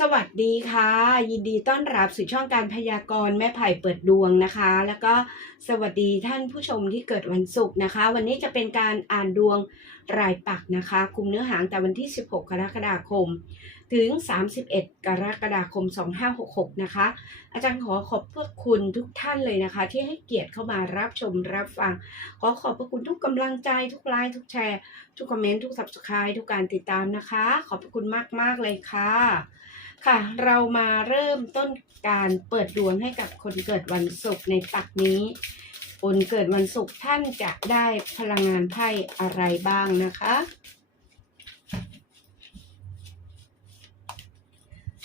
สวัสดีค่ะ ยินดีต้อนรับสู่ช่องการพยากรณ์แม่ไผ่เปิดดวงนะคะ แล้วก็สวัสดีท่านผู้ชมที่เกิดวันศุกร์นะคะ วันนี้จะเป็นการอ่านดวงรายปักนะคะ คุมเนื้อหางแต่วันที่ 16 กรกฎาคม ถึง 31 กรกฎาคม 2566 นะคะ อาจารย์ขอขอบพระคุณทุกท่านเลยนะคะ ที่ให้เกียรติเข้ามารับชมรับฟัง ขอขอบพระคุณทุกกำลังใจทุกไลค์ทุกแชร์ ทุกคอมเมนต์ทุก subscribe ทุกการติดตามนะคะ ขอบพระคุณมากๆเลยค่ะ ค่ะเรามาเริ่มต้นการเปิดดวงให้กับคนเกิดวันศุกร์ในปักนี้ คนเกิดวันศุกร์ท่านจะได้พลังงานไพ่อะไรบ้างนะคะ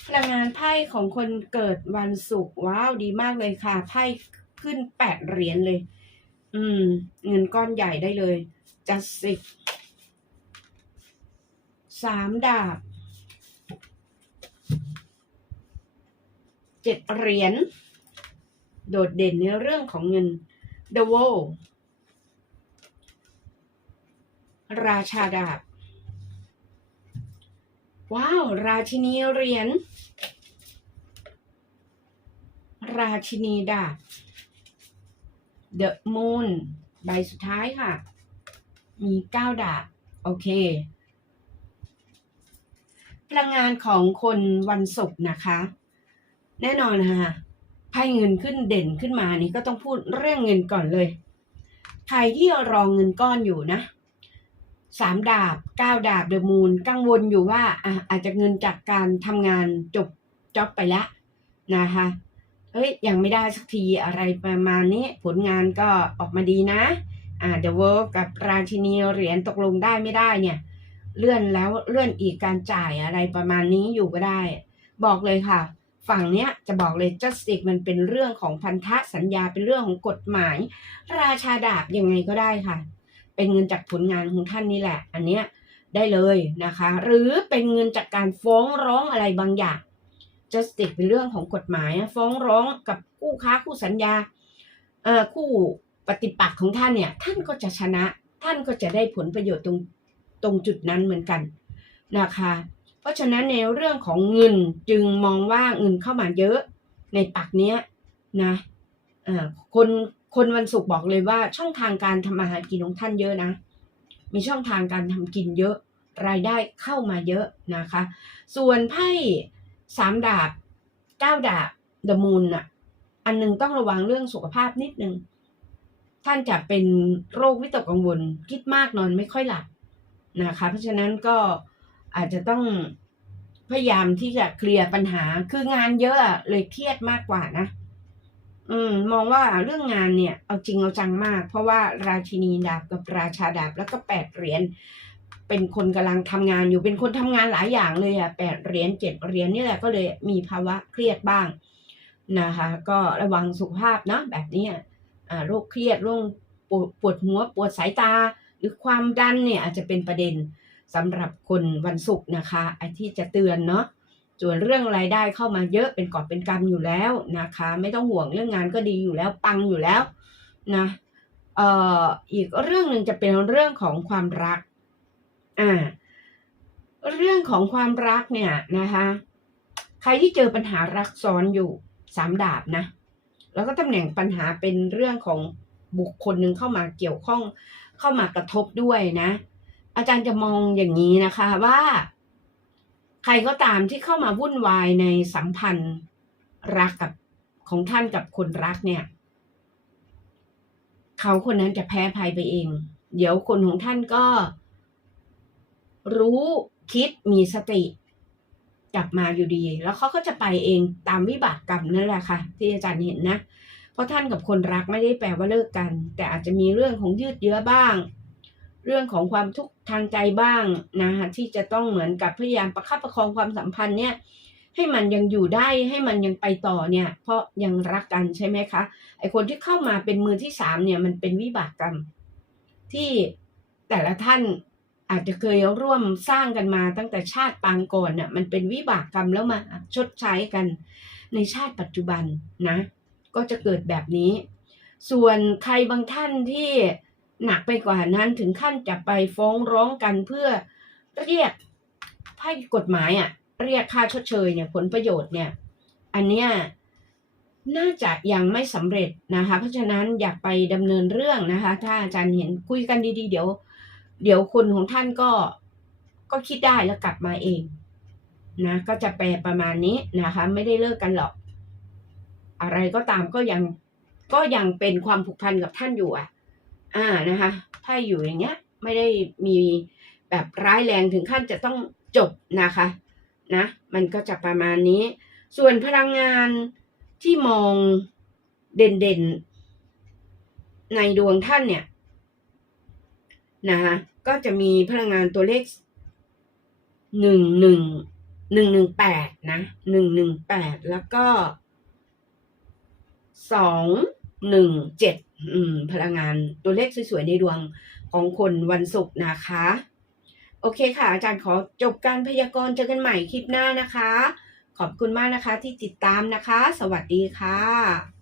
พลังงานไพ่ของคนเกิดวันศุกร์ว้าวดีมากเลยค่ะไพ่ขึ้นแปดเหรียญเลย อืม เงินก้อนใหญ่ได้เลยจัสสิกสามดาบ เจ็ดเหรียญโดดเด่นในเรื่องของเงิน The w o l ราชาดาบ ว้าว ราชินีเหรียญ ราชินีดาบ The Moon ใบสุดท้ายค่ะ มีเก้าดาบ โอเค พลังงานของคนวันศุกร์นะคะ แน่นอนนะคะไพ่เงินขึ้นเด่นขึ้นมานี่ก็ต้องพูดเรื่องเงินก่อนเลยใครที่รองเงินก้อนอยู่นะสามดาบเก้าดาบเดอะมูนกังวลอยู่ว่าอะอาจจะเงินจากการทำงานจบจ็อบไปแล้วนะคะเฮ้ยยังไม่ได้สักทีอะไรประมาณนี้ ผลงานก็ออกมาดีนะอ่าเดอะเวิร์กับราชินีเหรียญตกลงได้ไม่ได้เนี่ย เลื่อนแล้วเลื่อนอีกการจ่ายอะไรประมาณนี้อยู่ก็ได้ บอกเลยค่ะ ฝั่งเนี้ยจะบอกเลย justice มันเป็นเรื่องของพันธสัญญาเป็นเรื่องของกฎหมาย ราชาดาบยังไงก็ได้ค่ะ เป็นเงินจากผลงานของท่านนี่แหละ อันเนี้ยได้เลยนะคะ หรือเป็นเงินจากการฟ้องร้องอะไรบางอย่าง justice เป็นเรื่องของกฎหมายอะฟ้องร้องกับคู่ค้าคู่สัญญาคู่ปฏิปักษ์ของท่านเนี่ยท่านก็จะชนะ ท่านก็จะได้ผลประโยชน์ตรงตรงจุดนั้นเหมือนกันนะคะ เพราะฉะนั้นในเรื่องของเงินจึงมองว่าเงินเข้ามาเยอะในปักเนี้ยนะคนคนวันศุกร์บอกเลยว่าช่องทางการทำมาหากินของท่านเยอะนะ มีช่องทางการทำกินเยอะรายได้เข้ามาเยอะนะคะ ส่วนไพ่สามดาบเก้าดาบเดอะมูนอะ อันหนึงต้องระวังเรื่องสุขภาพนิดนึง ท่านจะเป็นโรควิตกกังวลคิดมากนอนไม่ค่อยหลับนะคะ เพราะฉะนั้นก็ อาจจะต้องพยายามที่จะเคลียร์ปัญหา คืองานเยอะเลยเครียดมากกว่านะ อืม มองว่าเรื่องงานเนี่ย เอาจริงเอาจังมาก เพราะว่าราชินีดาบกับราชาดาบแล้วก็แปดเหรียญเป็นคนกำลังทำงานอยู่เป็นคนทำงานหลายอย่างเลยอะแปดเหรียญเจ็ดเหรียญนี่แหละก็เลยมีภาวะเครียดบ้างนะคะ ก็ระวังสุขภาพเนาะแบบนี้อ่าโรคเครียดโรคปวดหัวปวดสายตา หรือความดันเนี่ยอาจจะเป็นประเด็น สำหรับคนวันศุกร์นะคะไอ้ที่จะเตือนเนาะส่วนเรื่องรายได้เข้ามาเยอะเป็นกอบเป็นกำอยู่แล้วนะคะ ไม่ต้องห่วงเรื่องงานก็ดีอยู่แล้วปังอยู่แล้วนะเอ่ออีกเรื่องหนึ่งจะเป็นเรื่องของความรักอ่าเรื่องของความรักเนี่ยนะคะใครที่เจอปัญหารักซ้อนอยู่สามดาบนะแล้วก็ตำแหน่งปัญหาเป็นเรื่องของบุคคลหนึ่งเข้ามาเกี่ยวข้องเข้ามากระทบด้วยนะ อาจารย์จะมองอย่างนี้นะคะว่า ใครก็ตามที่เข้ามาวุ่นวายในสัมพันธ์รักกับของท่านกับคนรักเนี่ย เขาคนนั้นจะแพ้ภัยไปเอง เดี๋ยวคนของท่านก็ รู้คิดมีสติกลับมาอยู่ดี แล้วเขาก็จะไปเองตามวิบากกรรมนั่นแหละค่ะ ที่อาจารย์เห็นนะ เพราะท่านกับคนรักไม่ได้แปลว่าเลิกกัน แต่อาจจะมีเรื่องของยืดเยื้อบ้าง เรื่องของความทุกข์ทางใจบ้างนะคะที่จะต้องเหมือนกับพยายามประคับประคองความสัมพันธ์เนี่ยให้มันยังอยู่ได้ให้มันยังไปต่อเนี่ย เพราะยังรักกันใช่ไหมคะไอคนที่เข้ามาเป็นมือที่สามเนี่ยมันเป็นวิบากกรรม ที่แต่ละท่านอาจจะเคยร่วมสร้างกันมาตั้งแต่ชาติปางก่อนน่ะมันเป็นวิบากกรรมแล้วมาชดใช้กันในชาติปัจจุบันนะ ก็จะเกิดแบบนี้ ส่วนใครบางท่านที่ หนักไปกว่านั้นถึงขั้นจะไปฟ้องร้องกันเพื่อเรียกให้กฎหมายอะ เรียกค่าชดเชยเนี่ยผลประโยชน์เนี่ย อันเนี้ยน่าจะยังไม่สำเร็จนะคะ เพราะฉะนั้นอยากไปดำเนินเรื่องนะคะ ถ้าอาจารย์เห็นคุยกันดีๆ เดี๋ยว เดี๋ยวคุณของท่านก็ก็คิดได้แล้วกลับมาเองนะก็จะแปลประมาณนี้นะคะ ไม่ได้เลิกกันหรอก อะไรก็ตามก็ยังก็ยังเป็นความผูกพันกับท่านอยู่อะ อ่านะคะถ้าอยู่อย่างเงี้ยไม่ได้มีแบบร้ายแรงถึงขั้นจะต้องจบนะคะนะมันก็จะประมาณนี้ ส่วนพลังงานที่มองเด่นๆ ในดวงท่านเนี่ยนะคะก็จะมีพลังงานตัวเลขหนึ่งหนึ่งหนึ่งหนึ่งแปดนะหนึ่งหนึ่งแปดแล้วก็สองหนึ่งเจ็ด พลังงานตัวเลขสวยๆในดวงของคนวันศุกร์นะคะ โอเคค่ะ อาจารย์ขอจบการพยากรณ์เจอกันใหม่คลิปหน้านะคะ ขอบคุณมากนะคะที่ติดตามนะคะ สวัสดีค่ะ